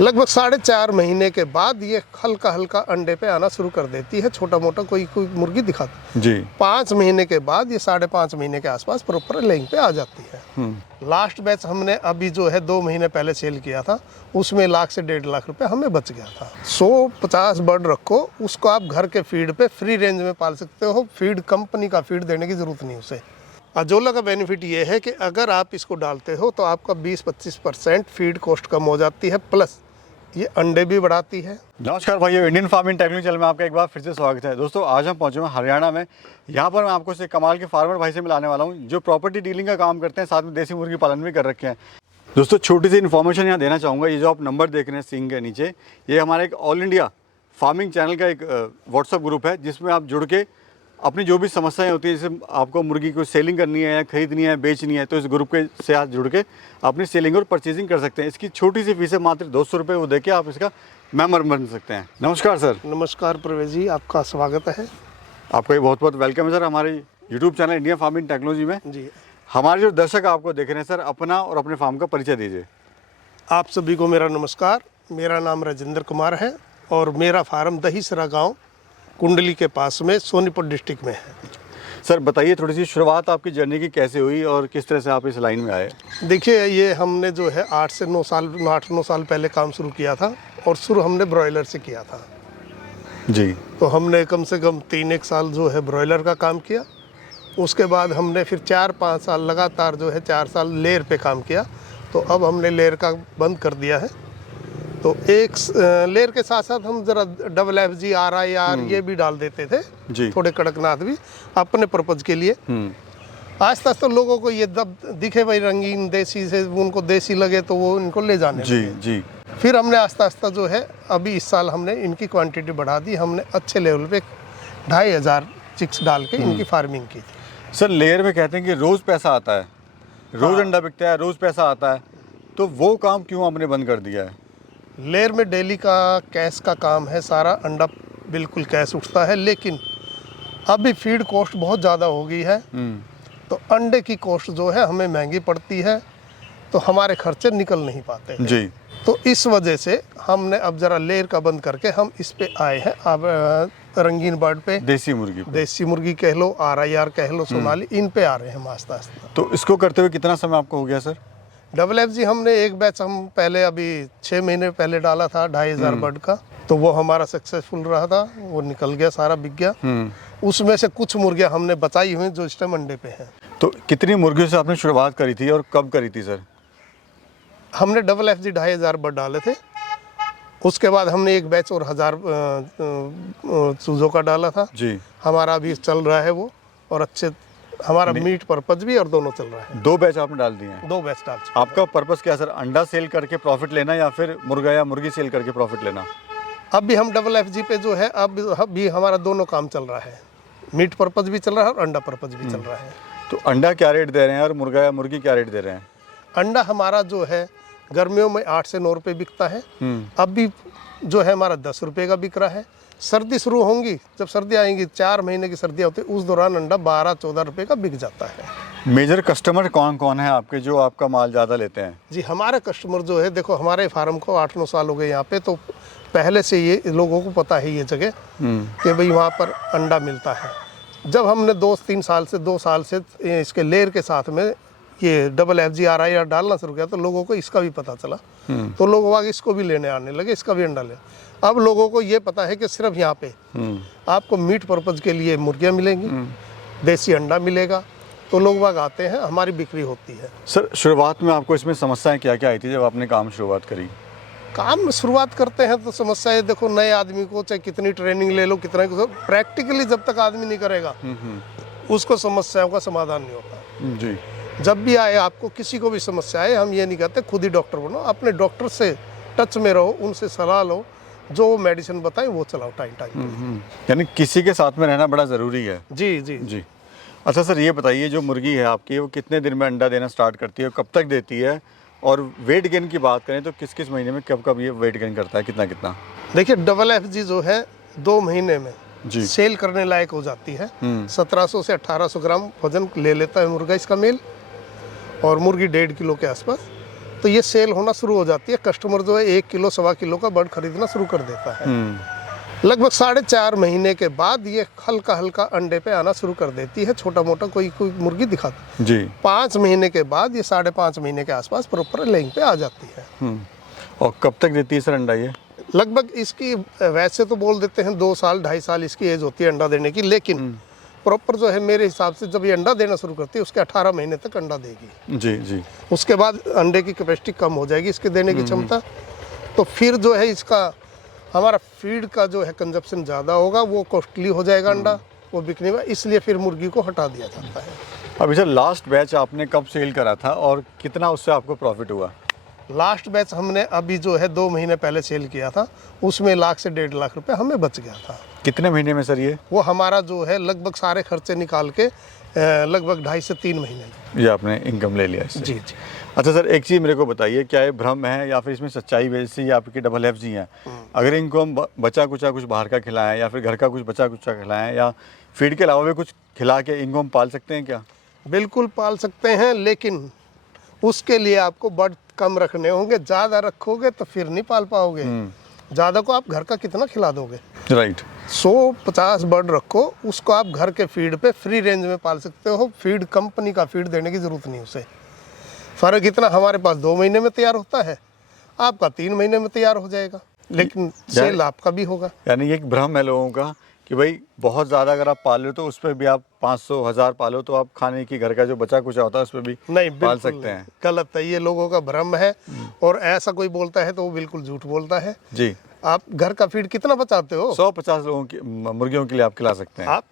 लगभग 4.5 महीने के बाद ये हल्का हल्का अंडे पे आना शुरू कर देती है। छोटा मोटा कोई मुर्गी दिखाती जी। 5 महीने के बाद ये 5.5 महीने के आसपास प्रॉपर लेइंग पे आ जाती है। लास्ट बैच हमने अभी जो है 2 महीने पहले सेल किया था, उसमें 1 लाख से 1.5 लाख रुपए हमें बच गया था। 150 बर्ड रखो, उसको आप घर के फीड पे फ्री रेंज में पाल सकते हो। फीड कंपनी का फीड देने की जरूरत नहीं उसे। अजोला का बेनिफिट ये है कि अगर आप इसको डालते हो तो आपका 20-25% फीड कॉस्ट कम हो जाती है, प्लस ये अंडे भी बढ़ाती है। नमस्कार भाइयों, इंडियन फार्मिंग टेक्नोलॉजी चैनल में आपका एक बार फिर से स्वागत है। दोस्तों आज हम पहुंचे हैं हरियाणा में। यहाँ पर मैं आपको से कमाल के फार्मर भाई से मिलाने वाला हूँ जो प्रॉपर्टी डीलिंग का काम करते हैं, साथ में देसी मुर्गी पालन भी कर रखे हैं। दोस्तों छोटी सी इन्फॉर्मेशन यहाँ देना चाहूँगा। ये जो आप नंबर देख रहे हैं स्क्रीन के नीचे, ये हमारा एक ऑल इंडिया फार्मिंग चैनल का एक व्हाट्सअप ग्रुप है जिसमें आप जुड़ के अपनी जो भी समस्याएं होती हैं, जैसे आपको मुर्गी को सेलिंग करनी है या खरीदनी है, बेचनी है, तो इस ग्रुप के से आप जुड़ के अपनी सेलिंग और परचेजिंग कर सकते हैं। इसकी छोटी सी फीस है, मात्र 200 रुपये, वो देके आप इसका मेंबर बन सकते हैं। नमस्कार सर। नमस्कार प्रवेश जी, आपका स्वागत है। आपका भी बहुत बहुत वेलकम है सर हमारे YouTube channel Indian farming technology में। जी, हमारे जो दर्शक आपको देख रहे हैं सर, अपना और अपने फार्म का परिचय दीजिए। आप सभी को मेरा नमस्कार। मेरा नाम राजेंद्र कुमार है और मेरा फार्म दहीसरा गांव कुंडली के पास में सोनीपत डिस्ट्रिक्ट में है। सर बताइए थोड़ी सी शुरुआत आपकी जर्नी की कैसे हुई और किस तरह से आप इस लाइन में आए? देखिए, ये हमने जो है 8-9 साल पहले काम शुरू किया था और शुरू हमने ब्रॉयलर से किया था। जी। तो हमने कम से कम 3-1 साल जो है ब्रॉयलर का काम किया। उसके बाद हमने फिर 4-5 साल लगातार जो है 4 साल लेयर पे काम किया। तो अब हमने लेयर का बंद कर दिया है। तो एक लेयर के साथ साथ हम जरा FFG RIR ये भी डाल देते थे जी। थोड़े कड़कनाथ भी अपने पर्पज के लिए। आस्ते आस्ते लोगों को ये जब दिखे भाई रंगीन देसी से, उनको देसी लगे तो वो इनको ले जाने जी लगे। जी। फिर हमने आस्ता आस्ता जो है अभी इस साल हमने इनकी क्वांटिटी बढ़ा दी। हमने अच्छे लेवल पे 2500 चिक्स डाल के इनकी फार्मिंग की थी। सर लेयर में कहते हैं कि रोज़ पैसा आता है, रोज़ अंडा बिकता है, रोज़ पैसा आता है, तो वो काम क्यों आपने बंद कर दिया है? लेयर में डेली का कैश का काम है सारा, अंडा बिल्कुल कैश उठता है, लेकिन अभी फीड कॉस्ट बहुत ज़्यादा हो गई है। तो अंडे की कॉस्ट जो है हमें महंगी पड़ती है, तो हमारे खर्चे निकल नहीं पाते हैं। जी। तो इस वजह से हमने अब ज़रा लेयर का बंद करके हम इस पे आए हैं। अब रंगीन बर्ड पे, देसी मुर्गी पे। देसी मुर्गी कह लो, RIR कह लो, सोनाली, इन पे आ रहे हैं हम आस्ता आस्ता। तो इसको करते हुए कितना समय आपको हो गया सर? FFG हमने एक बैच हम पहले अभी 6 महीने पहले डाला था 2500 बर्ड का, तो वो हमारा सक्सेसफुल रहा था, वो निकल गया, सारा बिक गया। उसमें से कुछ मुर्गियां हमने बचाई हुई जो इस टाइम अंडे पे हैं। तो कितनी मुर्गियों से आपने शुरुआत करी थी और कब करी थी सर? हमने FFG 2500 बर्ड डाले थे। उसके बाद हमने एक बैच और 1000 चूजों का डाला था जी। हमारा अभी चल रहा है वो, और अच्छे हमारा मीट पर्पज भी और दोनों चल रहा है। 2 बैच आपने डाल दिए हैं? 2 बैच डाल चुके। आपका पर्पस क्या सर, अंडा सेल करके प्रॉफिट लेना या फिर मुर्गा या मुर्गी सेल करके प्रॉफिट लेना? अब भी हम FFG पे जो है अब भी हमारा दोनों काम चल रहा है, मीट पर्पज भी चल रहा है और अंडा पर्पज भी चल रहा है। तो अंडा क्या रेट दे रहे हैं और मुर्गा या मुर्गी क्या रेट दे रहे हैं? अंडा हमारा जो है गर्मियों में 8 से 9 रुपये बिकता है। अब भी जो है हमारा 10 रुपये का बिक रहा है। सर्दी शुरू होंगी, जब सर्दी आएंगी, 4 महीने की सर्दियाँ होती है, उस दौरान अंडा 12-14 रुपये का बिक जाता है। मेजर कस्टमर कौन कौन है आपके जो आपका माल ज़्यादा लेते हैं? जी, हमारे कस्टमर जो है, देखो हमारे फार्म को 8-9 साल हो गए यहाँ पे, तो पहले से ये लोगों को पता है ये जगह कि भाई वहाँ पर अंडा मिलता है। जब हमने 2 साल से इसके लेयर के साथ में ये FFG RIR डालना शुरू किया, तो लोगों को इसका भी पता चला, तो लोग आगे इसको भी लेने आने लगे, इसका भी अंडा ले। अब लोगों को ये पता है कि सिर्फ यहाँ पे आपको मीट पर्पज के लिए मुर्गियाँ मिलेंगी, देसी अंडा मिलेगा, तो लोग बाग आते हैं, हमारी बिक्री होती है। सर शुरुआत में आपको इसमें समस्याएं क्या क्या आई थी जब आपने काम शुरुआत करी? काम में शुरुआत करते हैं तो समस्याएं, देखो नए आदमी को चाहे कितनी ट्रेनिंग ले लो, कितना प्रैक्टिकली जब तक आदमी नहीं करेगा उसको समस्याओं का समाधान नहीं होता। जी। जब भी आए आपको किसी को भी समस्या आए, हम ये नहीं कहते खुद ही डॉक्टर बनो, अपने डॉक्टर से टच में रहो, उनसे सलाह लो, जो मेडिसिन बताएं वो चलाओ टाइम टाइम। यानी किसी के साथ में रहना बड़ा ज़रूरी है। जी जी जी। अच्छा सर ये बताइए, जो मुर्गी है आपकी वो कितने दिन में अंडा देना स्टार्ट करती है, कब तक देती है, और वेट गेन की बात करें तो किस किस महीने में कब कब ये वेट गेन करता है, कितना कितना? देखिए, FFG जो है 2 महीने में जी। सेल करने लायक हो जाती है। 1700 से 1800 ग्राम वजन ले लेता है मुर्गा इसका मेल, और मुर्गी 1.5 किलो के आसपास। तो ये सेल होना शुरू हो जाती है। कस्टमर जो है 1 किलो 1.25 किलो का बर्ड खरीदना शुरू कर देता है। लगभग 4.5 महीने के बाद ये हल्का हल्का अंडे पे आना शुरू कर देती है। छोटा मोटा कोई कोई मुर्गी दिखाती जी। 5 महीने के बाद ये 5.5 महीने के आसपास प्रॉपर लेइंग पे आ जाती है। और कब तक देती है सर अंडा ये? लगभग इसकी वैसे तो बोल देते हैं 2 साल 2.5 साल इसकी एज होती है अंडा देने की, लेकिन प्रॉपर जो है मेरे हिसाब से जब ये अंडा देना शुरू करती है उसके 18 महीने तक अंडा देगी। जी जी। उसके बाद अंडे की कैपेसिटी कम हो जाएगी इसके देने की क्षमता। तो फिर जो है इसका हमारा फीड का जो है कंजप्शन ज़्यादा होगा, वो कॉस्टली हो जाएगा अंडा, वो बिकने में, इसलिए फिर मुर्गी को हटा दिया जाता है। अभी सर लास्ट बैच आपने कब सेल करा था और कितना उससे आपको प्रॉफिट हुआ? लास्ट बैच हमने अभी जो है 2 महीने पहले सेल किया था, उसमें 1 लाख से 1.5 लाख रुपए हमें बच गया था। कितने महीने में सर ये? वो हमारा जो है लगभग सारे खर्चे निकाल के लगभग 2.5 से 3 महीने ये आपने इनकम ले लिया इससे? जी जी। अच्छा सर, एक चीज़ मेरे को बताइए, क्या ये भ्रम है या फिर इसमें सच्चाई वैसी या आपकी डबल एफ जी हैं? अगर इनको हम बचा कुचा कुछ बाहर का खिलाएं या फिर घर का कुछ बचा कुचा खिलाएं या फीड के अलावा भी कुछ खिला के इनको हम पाल सकते हैं क्या? बिल्कुल पाल सकते हैं, लेकिन उसके लिए आपको बर्ड कम रखने होंगे। ज़्यादा रखोगे तो फिर नहीं पाल पाओगे। ज़्यादा को आप घर का कितना खिला दोगे? राइट। 150 बर्ड रखो, उसको आप घर के फीड पे फ्री रेंज में पाल सकते हो। फीड कंपनी का फीड देने की ज़रूरत नहीं उसे। फ़र्क इतना, हमारे पास 2 महीने में तैयार होता है, आपका 3 महीने में तैयार हो जाएगा, लेकिन सेल आपका भी होगा। यानी ये एक भ्रम है लोगों का कि भाई बहुत ज़्यादा अगर आप पाल रहे हो तो उस पर भी आप 500 1000 पालो तो आप खाने की घर का जो बचा कुचा होता है उस पर भी नहीं पाल सकते हैं। गलत है, ये लोगों का भ्रम है। और ऐसा कोई बोलता है तो वो बिल्कुल झूठ बोलता है जी। आप घर का फीड कितना बचाते हो? 150 लोगों की मुर्गियों के लिए आप खिला सकते हैं। आप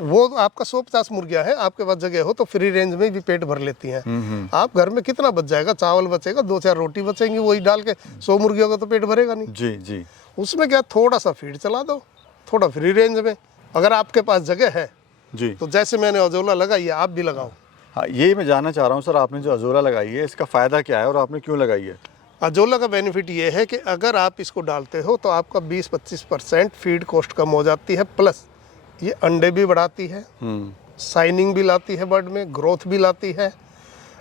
वो आपका 150 मुर्गियां हैं, आपके पास जगह हो तो फ्री रेंज में भी पेट भर लेती हैं। आप घर में कितना बच जाएगा? चावल बचेगा, 2-4 रोटी बचेंगी, वही डाल के 100 मुर्गियों का तो पेट भरेगा नहीं। जी जी। उसमें क्या, थोड़ा सा फीड चला दो, थोड़ा फ्री रेंज में। अगर आपके पास जगह है जी, तो जैसे मैंने अजोला लगाई है आप भी लगाओ। हाँ, यही मैं जानना चाह रहा हूँ सर, आपने जो अजोला लगाई है इसका फ़ायदा क्या है और आपने क्यों लगाई है? अजोला का बेनिफिट ये है कि अगर आप इसको डालते हो तो आपका 20-25% फीड कॉस्ट कम हो जाती है, प्लस ये अंडे भी बढ़ाती है, शाइनिंग भी लाती है बर्ड में, ग्रोथ भी लाती है,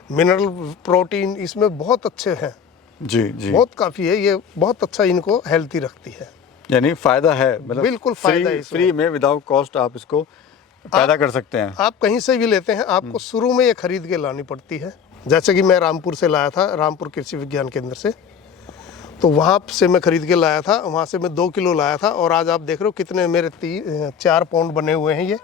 मिनरल प्रोटीन इसमें बहुत अच्छे हैं। जी जी। बहुत काफ़ी है, ये बहुत अच्छा इनको हेल्थी रखती है। यानी फ़ायदा है, मतलब बिल्कुल फ़ायदा है इसमें। फ्री में विदाउट कॉस्ट आप इसको पैदा कर सकते हैं। आप कहीं से भी लेते हैं, आपको शुरू में ये खरीद के लानी पड़ती है। जैसे कि मैं रामपुर से लाया था, रामपुर कृषि विज्ञान केंद्र से, तो वहाँ से मैं खरीद के लाया था। वहाँ से मैं 2 किलो लाया था और आज आप देख रहे हो कितने मेरे 4 पाउंड बने हुए हैं। ये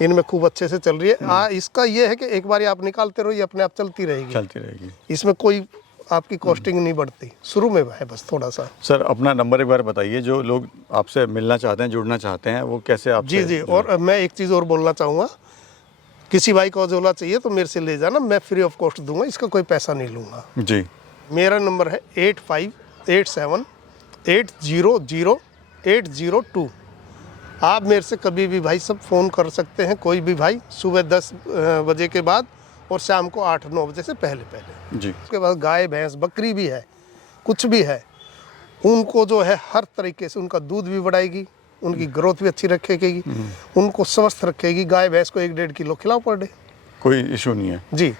इनमें खूब अच्छे से चल रही है। इसका ये है कि एक बार आप निकालते रहो, ये अपने आप चलती रहेगी। इसमें कोई आपकी कॉस्टिंग नहीं बढ़ती, शुरू में है बस थोड़ा सा। सर अपना नंबर एक बार बताइए, जो लोग आपसे मिलना चाहते हैं, जुड़ना चाहते हैं, वो कैसे आपसे? जी जी। और मैं एक चीज़ और बोलना चाहूँगा, किसी भाई को अजोला चाहिए तो मेरे से ले जाना, मैं फ्री ऑफ कॉस्ट दूंगा, इसका कोई पैसा नहीं लूँगा जी। मेरा नंबर है 8587800802। आप मेरे से कभी भी भाई सब फ़ोन कर सकते हैं, कोई भी भाई, सुबह 10 बजे के बाद और शाम को 8-9 बजे से पहले जी। उसके बाद गाय भैंस बकरी भी है, कुछ भी है, उनको जो है हर तरीके से उनका दूध भी बढ़ाएगी, उनकी ग्रोथ भी अच्छी रखेगी, उनको स्वस्थ रखेगी। गाय भैंस को 1-1.5 किलो खिलाओ पर डे, कोई इशू नहीं है जी।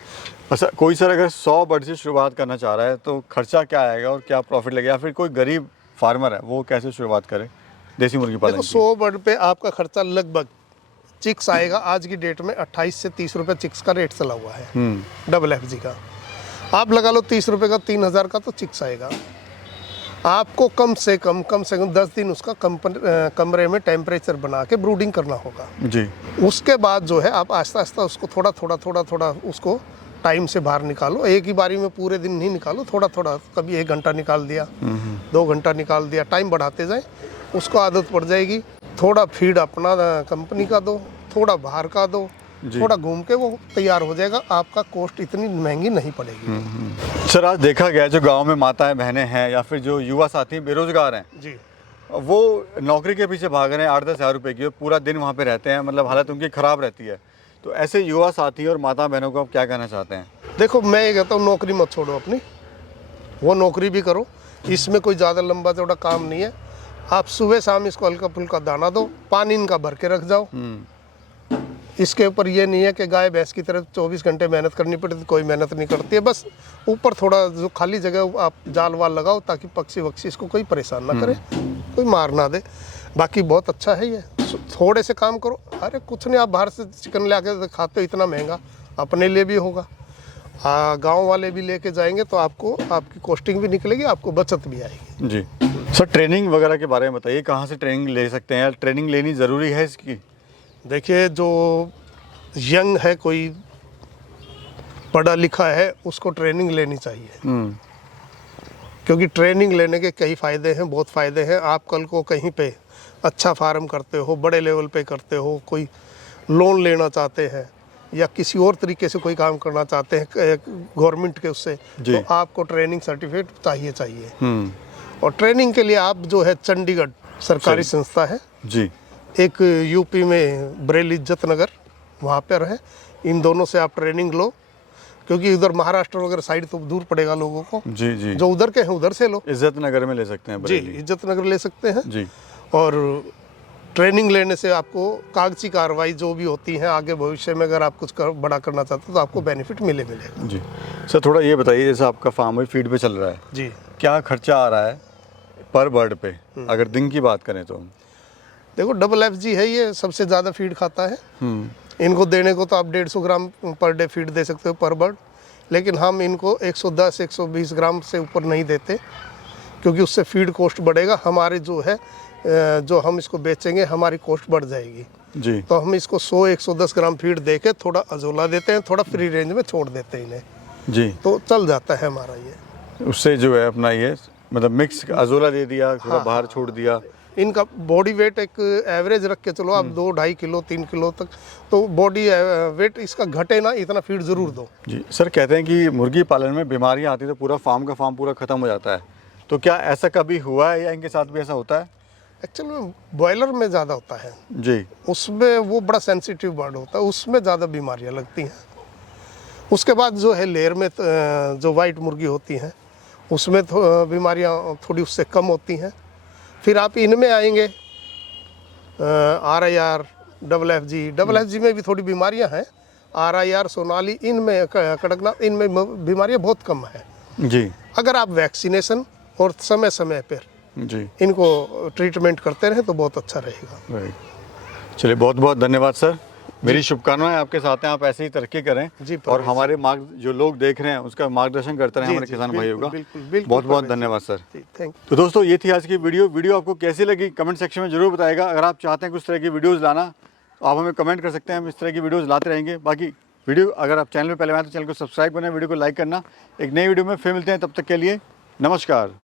अच्छा, कोई सर अगर 100 बर्ड से शुरुआत करना चाह रहा है तो खर्चा क्या आएगा और क्या प्रॉफिट लगेगा? फिर कोई गरीब फार्मर है वो कैसे शुरुआत करे देसी मुर्गी पालन देखो, की? 100 बर्ड पे आपका खर्चा लगभग, चिक्स आएगा आज की डेट में 28 से 30 रुपये चिक्स का रेट चला हुआ है डबल एफ जी का। आप लगा लो 30 रुपये का, 3000 का तो चिक्स आएगा। आपको कम से कम 10 दिन उसका कमरे में टेम्परेचर बना के ब्रूडिंग करना होगा जी। उसके बाद जो है आप आहिस्ता आहिस्ता उसको थोड़ा उसको टाइम से बाहर निकालो। एक ही बारी में पूरे दिन नहीं निकालो, थोड़ा थोड़ा, कभी 1 घंटा निकाल दिया, 2 घंटा निकाल दिया, टाइम बढ़ाते जाए, उसको आदत पड़ जाएगी। थोड़ा फीड अपना कंपनी का दो, थोड़ा बाहर का दो, थोड़ा घूम के वो तैयार हो जाएगा। आपका कॉस्ट इतनी महंगी नहीं पड़ेगी। सर आज देखा गया जो गांव में माताएं बहनें हैं या फिर जो युवा साथी बेरोजगार हैं जी, वो नौकरी के पीछे भाग रहे हैं 8-10 हज़ार रुपये की, पूरा दिन वहाँ पे रहते हैं, मतलब हालत उनकी ख़राब रहती है। तो ऐसे युवा साथी और माता बहनों को आप क्या कहना चाहते हैं? देखो, मैं ये कहता हूँ नौकरी मत छोड़ो अपनी, वो नौकरी भी करो। इसमें कोई ज़्यादा लंबा चौड़ा काम नहीं है। आप सुबह शाम इसको हल्का फुल्का दाना दो, पानी इनका भर के रख जाओ, इसके ऊपर ये नहीं है कि गाय भैंस की तरह 24 घंटे मेहनत करनी पड़ती, कोई मेहनत नहीं करती है। बस ऊपर थोड़ा जो खाली जगह आप जाल वाल लगाओ ताकि पक्षी वक्षी इसको कोई परेशान ना करे, कोई मार ना दे। बाकी बहुत अच्छा है ये, थोड़े से काम करो। अरे कुछ नहीं, आप बाहर से चिकन ले आके खाते हो इतना महंगा, अपने लिए भी होगा, गांव वाले भी लेके जाएंगे तो आपको आपकी कॉस्टिंग भी निकलेगी, आपको बचत भी आएगी। जी सर, ट्रेनिंग वगैरह के बारे में बताइए, कहाँ से ट्रेनिंग ले सकते हैं, ट्रेनिंग लेनी ज़रूरी है इसकी? देखिए, जो यंग है, कोई पढ़ा लिखा है, उसको ट्रेनिंग लेनी चाहिए, क्योंकि ट्रेनिंग लेने के कई फ़ायदे हैं, बहुत फ़ायदे हैं। आप कल को कहीं पे अच्छा फार्म करते हो, बड़े लेवल पे करते हो, कोई लोन लेना चाहते हैं या किसी और तरीके से कोई काम करना चाहते हैं गवर्नमेंट के उससे, तो आपको ट्रेनिंग सर्टिफिकेट चाहिए। और ट्रेनिंग के लिए आप जो है चंडीगढ़ सरकारी संस्था है जी, एक यूपी में बरेली इज्जत नगर, वहाँ पर है। इन दोनों से आप ट्रेनिंग लो, क्योंकि उधर महाराष्ट्र वगैरह साइड तो दूर पड़ेगा लोगों को। जी जी, जो उधर के हैं उधर से लो। इज्जत नगर में ले सकते हैं? जी, इज्जत नगर ले सकते हैं जी। और ट्रेनिंग लेने से आपको कागजी कार्रवाई जो भी होती है आगे भविष्य में, अगर आप कुछ बड़ा करना चाहते हो तो आपको बेनिफिट मिलेगा। जी सर, थोड़ा ये बताइए, जैसे आपका फार्म फीड पे चल रहा है जी, क्या खर्चा आ रहा है पर बर्ड पे, अगर दिन की बात करें तो? देखो, डबल FG है, ये सबसे ज़्यादा फीड खाता है। इनको देने को तो आप 150 ग्राम पर डे फीड दे सकते हो पर बर्ड, लेकिन हम इनको 110-120 ग्राम से ऊपर नहीं देते, क्योंकि उससे फीड कॉस्ट बढ़ेगा। हमारे जो है, जो हम इसको बेचेंगे, हमारी कॉस्ट बढ़ जाएगी जी। तो हम इसको 100-110 ग्राम फीड दे के थोड़ा अजोला देते हैं, थोड़ा फ्री रेंज में छोड़ देते हैं इन्हें जी, तो चल जाता है हमारा ये। उससे जो है अपना ये मतलब मिक्स अजोला दे दिया, थोड़ा बाहर छोड़ दिया। इनका बॉडी वेट एक एवरेज रख के चलो आप 2-2.5 किलो 3 किलो तक, तो बॉडी वेट इसका घटे ना, इतना फीड ज़रूर दो। जी सर, कहते हैं कि मुर्गी पालन में बीमारियां आती तो पूरा फार्म का फार्म पूरा ख़त्म हो जाता है, तो क्या ऐसा कभी हुआ है या इनके साथ भी ऐसा होता है? एक्चुअल में बॉयलर में ज़्यादा होता है जी, उसमें वो बड़ा सेंसिटिव बर्ड होता है, उसमें ज़्यादा बीमारियां लगती हैं। उसके बाद जो है लेयर में जो वाइट मुर्गी होती हैं उसमें बीमारियां थोड़ी उससे कम होती हैं। फिर आप इनमें आएंगे RIR, डबल FG में भी थोड़ी बीमारियां हैं। RIR, सोनाली, इनमें कड़कनाथ, इनमें बीमारियां बहुत कम है जी। अगर आप वैक्सीनेशन और समय समय पर जी इनको ट्रीटमेंट करते रहें तो बहुत अच्छा रहेगा। राइट, चलिए बहुत बहुत धन्यवाद सर, मेरी शुभकामनाएं आपके साथ हैं, आप ऐसे ही तरक्की करें जी, और हमारे जो लोग देख रहे हैं उसका मार्गदर्शन करते रहें हमारे किसान भाइयों का। बहुत बहुत धन्यवाद सर। थैंक। तो दोस्तों, ये थी आज की वीडियो आपको कैसी लगी कमेंट सेक्शन में जरूर बताएगा। अगर आप चाहते हैं कुछ तरह की वीडियोज़ लाना तो आप हमें कमेंट कर सकते हैं, हम इस तरह की वीडियोज़ लाते रहेंगे। बाकी वीडियो अगर आप चैनल पर पहले आए तो चैनल को सब्सक्राइब करना, वीडियो को लाइक करना। एक नई वीडियो में फिर मिलते हैं, तब तक के लिए नमस्कार।